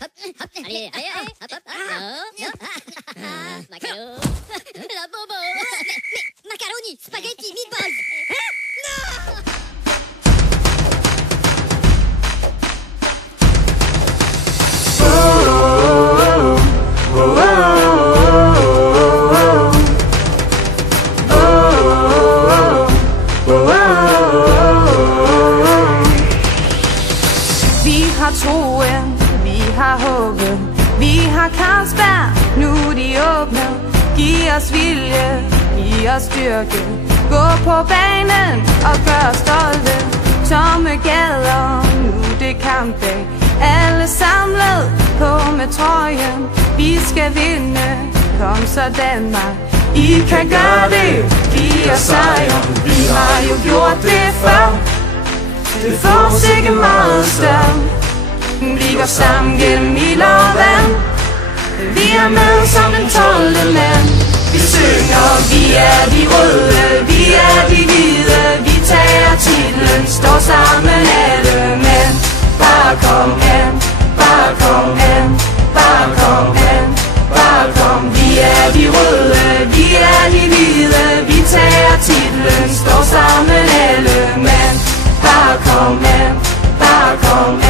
Allez, allez, allez, hop, hop, Macaro. La bobo. Mais macaroni, spaghetti, meatballs. Non. Vi har troen, vi har håbet, vi har Carlsberg, nu de åbne. Giv os vilje, giv os styrke, gå på banen og gør os stolte. Tomme gader, nu det kampdag, alle samlet på med trøjen. Vi skal vinde, kom så Danmark, I kan gøre det, giv os sejren. Vi har jo gjort det før, det får os ikke meget større. Vi går sammen gennem ild og vand, vi er med som den 12. mand. Vi synger, vi er de røde, vi er de hvide, vi tager titlen, står sammen alle mænd. Bare kom an, bare kom an, bare kom an, bare kom. Vi er de røde, vi er de hvide, vi tager titlen, står sammen alle mænd. Bare kom an, bare kom an.